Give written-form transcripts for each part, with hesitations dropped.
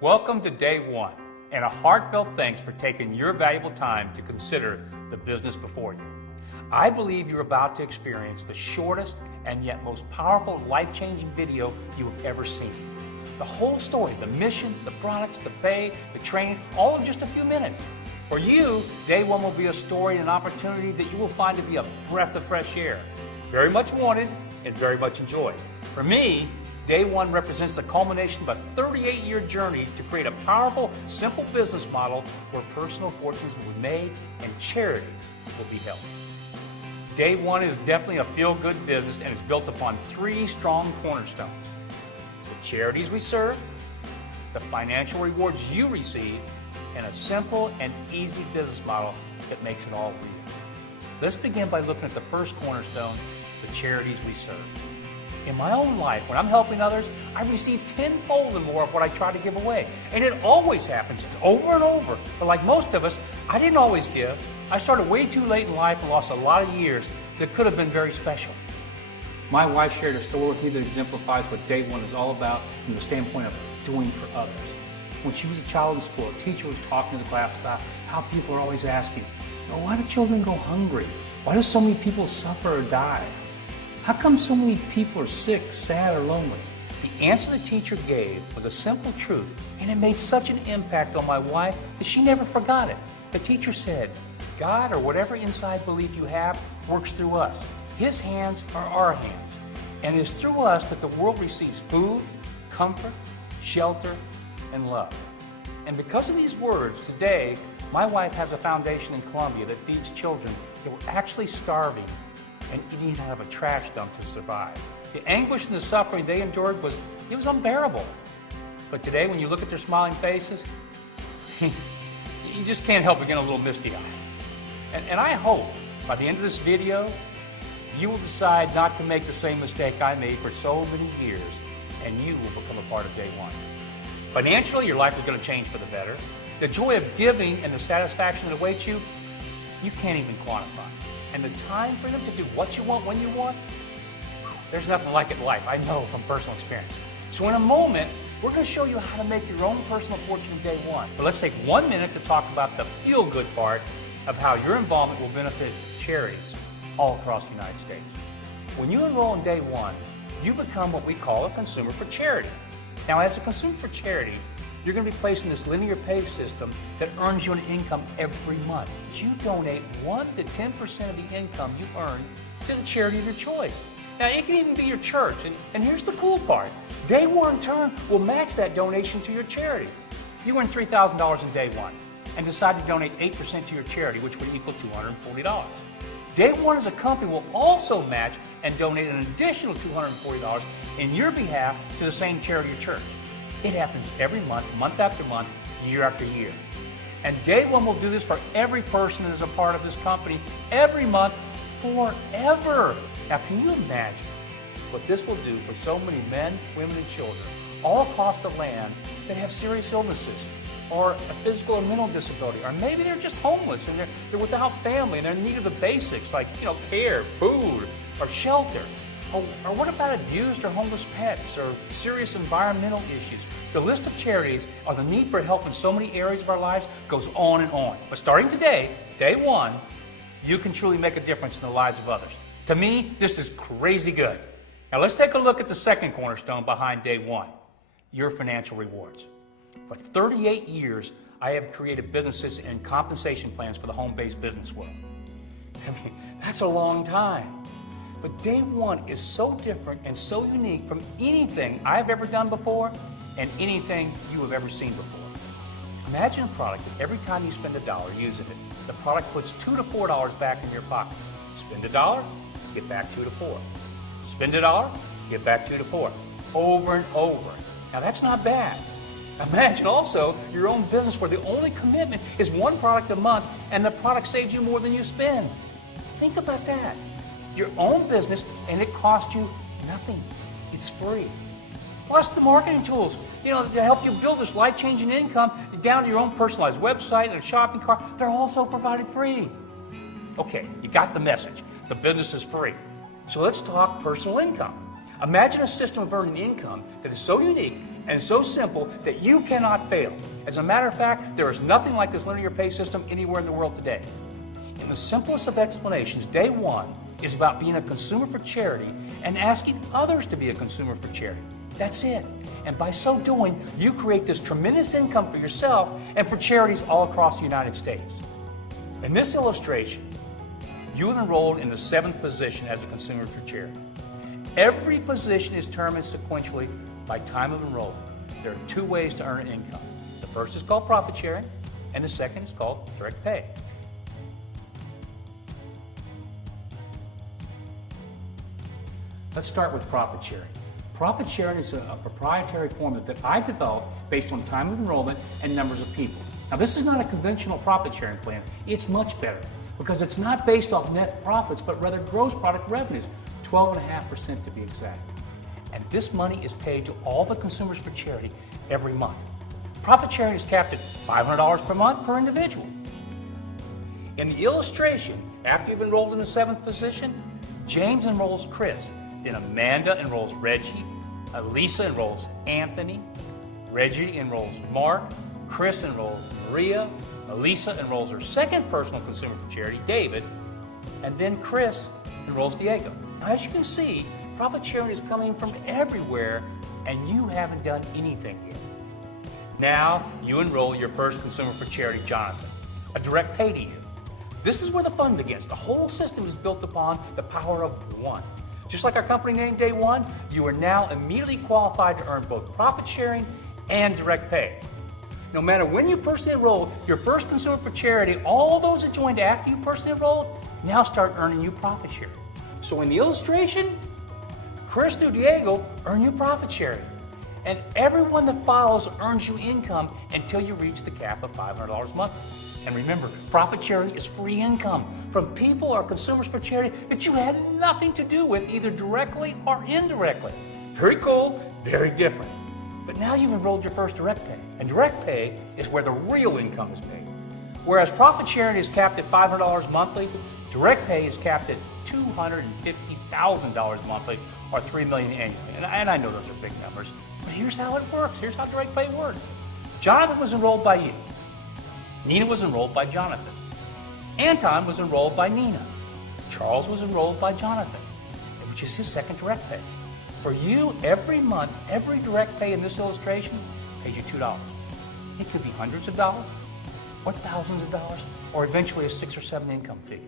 Welcome to day one, and a heartfelt thanks for taking your valuable time to consider the business before you. I believe you're about to experience the shortest and yet most powerful, life-changing video you have ever seen. The whole story, the mission, the products, the pay, the training, all in just a few minutes. For you, day one will be a story and an opportunity that you will find to be a breath of fresh air. Very much wanted and very much enjoyed. For me, day one represents the culmination of a 38-year journey to create a powerful, simple business model where personal fortunes will be made and charity will be helped. Day one is definitely a feel-good business and is built upon three strong cornerstones: the charities we serve, the financial rewards you receive, and a simple and easy business model that makes it all real. Let's begin by looking at the first cornerstone, the charities we serve. In my own life, when I'm helping others, I receive tenfold and more of what I try to give away. And it always happens. It's over and over. But like most of us, I didn't always give. I started way too late in life and lost a lot of years that could have been very special. My wife shared a story with me that exemplifies what day one is all about from the standpoint of doing for others. When she was a child in school, a teacher was talking to the class about how people are always asking, why do children go hungry? Why do so many people suffer or die? How come so many people are sick, sad, or lonely? The answer the teacher gave was a simple truth, and it made such an impact on my wife that she never forgot it. The teacher said, God, or whatever inside belief you have, works through us. His hands are our hands, and it is through us that the world receives food, comfort, shelter, and love. And because of these words, today, my wife has a foundation in Colombia that feeds children that were actually starving and eating out of a trash dump to survive. The anguish and the suffering they endured was unbearable. But today, when you look at their smiling faces, you just can't help but get a little misty-eyed. And I hope by the end of this video, you will decide not to make the same mistake I made for so many years, and you will become a part of day one. Financially, your life is going to change for the better. The joy of giving and the satisfaction that awaits you, you can't even quantify. And the time freedom to do what you want when you want, there's nothing like it in life. I know from personal experience. So in a moment, we're going to show you how to make your own personal fortune in day one. But let's take 1 minute to talk about the feel-good part of how your involvement will benefit charities all across the United States. When you enroll in day one, you become what we call a consumer for charity. Now, as a consumer for charity, you're going to be placed in this linear pay system that earns you an income every month. You donate 1 to 10% of the income you earn to the charity of your choice. Now, it can even be your church. And here's the cool part. Day one, in turn, will match that donation to your charity. You earn $3,000 in day one and decide to donate 8% to your charity, which would equal $240. Day one as a company will also match and donate an additional $240 in your behalf to the same charity or church. It happens every month, month after month, year after year. And day one will do this for every person that is a part of this company every month forever. Now, can you imagine what this will do for so many men, women, and children all across the land that have serious illnesses or a physical or mental disability, or maybe they're just homeless and they're without family and they're in need of the basics like, care, food, or shelter. Or what about abused or homeless pets or serious environmental issues? The list of charities or the need for help in so many areas of our lives goes on and on. But starting today, day one, you can truly make a difference in the lives of others. To me, this is crazy good. Now let's take a look at the second cornerstone behind day one, your financial rewards. For 38 years, I have created businesses and compensation plans for the home-based business world. I mean, that's a long time. But day one is so different and so unique from anything I've ever done before and anything you have ever seen before. Imagine a product that every time you spend $1 using it, the product puts $2 to $4 back in your pocket. Spend $1, get back $2 to $4. Spend $1, get back $2 to $4. Over and over. Now that's not bad. Imagine also your own business where the only commitment is one product a month and the product saves you more than you spend. Think about that. Your own business, and it costs you nothing. It's free. Plus the marketing tools, to help you build this life-changing income down to your own personalized website and a shopping cart, they're also provided free. Okay, you got the message. The business is free. So let's talk personal income. Imagine a system of earning income that is so unique and so simple that you cannot fail. As a matter of fact, there is nothing like this linear pay system anywhere in the world today. In the simplest of explanations, day one is about being a consumer for charity and asking others to be a consumer for charity. That's it. And by so doing, you create this tremendous income for yourself and for charities all across the United States. In this illustration, you have enrolled in the 7th position as a consumer for charity. Every position is determined sequentially by time of enrollment. There are 2 ways to earn an income. The first is called profit sharing, and the second is called direct pay. Let's start with profit sharing. Profit sharing is a proprietary formula that I developed based on time of enrollment and numbers of people. Now, this is not a conventional profit sharing plan. It's much better because it's not based off net profits, but rather gross product revenues, 12.5% to be exact. And this money is paid to all the consumers for charity every month. Profit sharing is capped at $500 per month per individual. In the illustration, after you've enrolled in the 7th position, James enrolls Chris, then Amanda enrolls Reggie, Elisa enrolls Anthony, Reggie enrolls Mark, Chris enrolls Maria, Elisa enrolls her second personal consumer for charity, David, and then Chris enrolls Diego. Now, as you can see, profit sharing is coming from everywhere, and you haven't done anything yet. Now, you enroll your first consumer for charity, Jonathan, a direct pay to you. This is where the fun begins. The whole system is built upon the power of one. Just like our company name, Day One, you are now immediately qualified to earn both profit sharing and direct pay. No matter when you personally enrolled, your first consumer for charity, all those that joined after you personally enrolled, now start earning you profit sharing. So in the illustration, Chris through Diego earn you profit sharing. And everyone that follows earns you income until you reach the cap of $500 a month. And remember, profit sharing is free income from people or consumers for charity that you had nothing to do with, either directly or indirectly. Very cool, very different. But now you've enrolled your first direct pay. And direct pay is where the real income is paid. Whereas profit sharing is capped at $500 monthly, direct pay is capped at $250,000 monthly or $3 million annually. And I know those are big numbers, but here's how it works. Here's how direct pay works. Jonathan was enrolled by you. Nina was enrolled by Jonathan. Anton was enrolled by Nina. Charles was enrolled by Jonathan, which is his second direct pay. For you, every month, every direct pay in this illustration pays you $2. It could be hundreds of dollars, or thousands of dollars, or eventually a 6 or 7 income figure.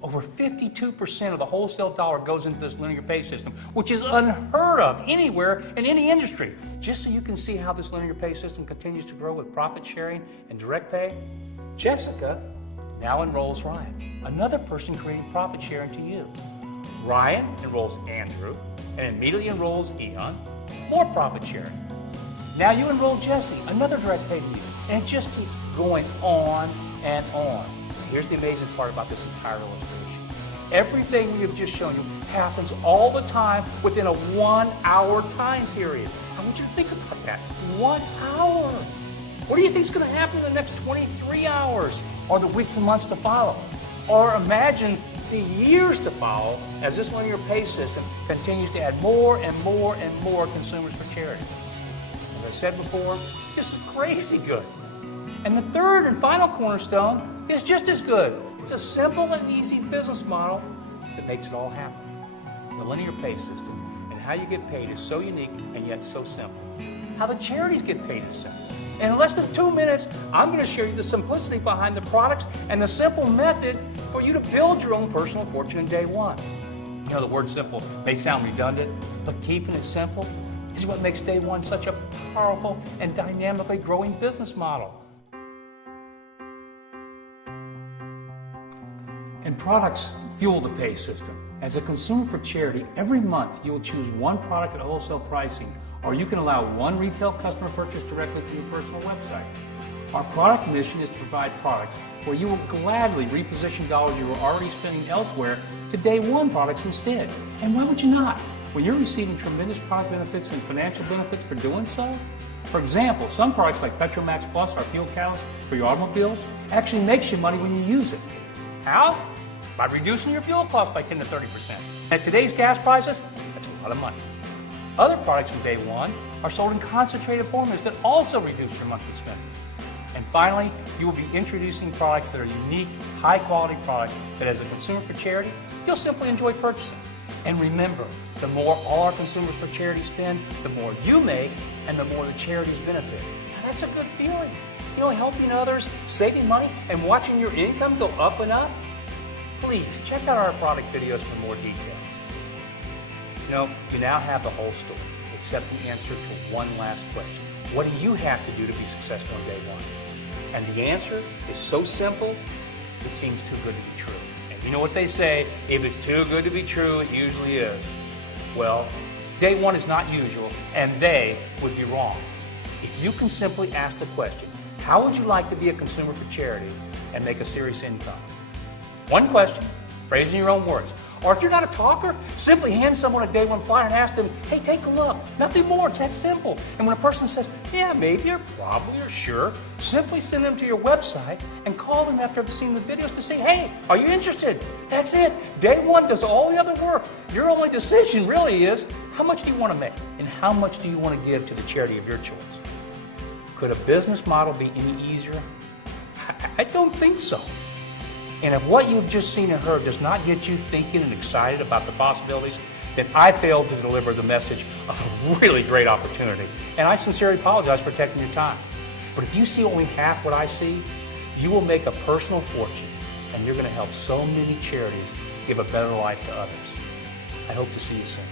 Over 52% of the wholesale dollar goes into this linear pay system, which is unheard of anywhere in any industry. Just so you can see how this linear pay system continues to grow with profit sharing and direct pay, Jessica now enrolls Ryan, another person creating profit sharing to you. Ryan enrolls Andrew and immediately enrolls Eon, more profit sharing. Now you enroll Jesse, another direct pay to you, and it just keeps going on and on. Here's the amazing part about this entire illustration. Everything we have just shown you happens all the time within a 1-hour time period. I want you to think about that. 1 hour. What do you think is going to happen in the next 23 hours or the weeks and months to follow? Or imagine the years to follow as this linear pay system continues to add more and more and more consumers for charity. As I said before, this is crazy good. And the third and final cornerstone is just as good. It's a simple and easy business model that makes it all happen. The linear pay system and how you get paid is so unique and yet so simple. How the charities get paid is simple. And in less than 2 minutes, I'm going to show you the simplicity behind the products and the simple method for you to build your own personal fortune in Day One. You know, the word simple may sound redundant, but keeping it simple is what makes Day One such a powerful and dynamically growing business model. And products fuel the pay system. As a consumer for charity, every month you will choose one product at wholesale pricing, or you can allow one retail customer purchase directly from your personal website. Our product mission is to provide products where you will gladly reposition dollars you were already spending elsewhere to Day One products instead. And why would you not? When you're receiving tremendous product benefits and financial benefits for doing so. For example, some products like Petromax Plus, our fuel catalyst for your automobiles, actually makes you money when you use it. How? By reducing your fuel costs by 10 to 30%. At today's gas prices, that's a lot of money. Other products from Day One are sold in concentrated formulas that also reduce your monthly spending. And finally, you will be introducing products that are unique, high-quality products that as a consumer for charity, you'll simply enjoy purchasing. And remember, the more all our consumers for charity spend, the more you make and the more the charities benefit. Now that's a good feeling. You know, helping others, saving money, and watching your income go up and up. Please check out our product videos for more detail. You know, you now have the whole story, except the answer to one last question. What do you have to do to be successful on day one? And the answer is so simple, it seems too good to be true. And you know what they say, if it's too good to be true, it usually is. Well, day one is not usual, and they would be wrong. If you can simply ask the question, how would you like to be a consumer for charity and make a serious income? One question, phrased in your own words. Or if you're not a talker, simply hand someone a day one flyer and ask them, hey, take a look. Nothing more, it's that simple. And when a person says, yeah, maybe, or probably, or sure, simply send them to your website and call them after they've seen the videos to say, hey, are you interested? That's it. Day one does all the other work. Your only decision really is, how much do you want to make? And how much do you want to give to the charity of your choice? Could a business model be any easier? I don't think so. And if what you've just seen and heard does not get you thinking and excited about the possibilities, then I failed to deliver the message of a really great opportunity. And I sincerely apologize for taking your time. But if you see only half what I see, you will make a personal fortune, and you're going to help so many charities give a better life to others. I hope to see you soon.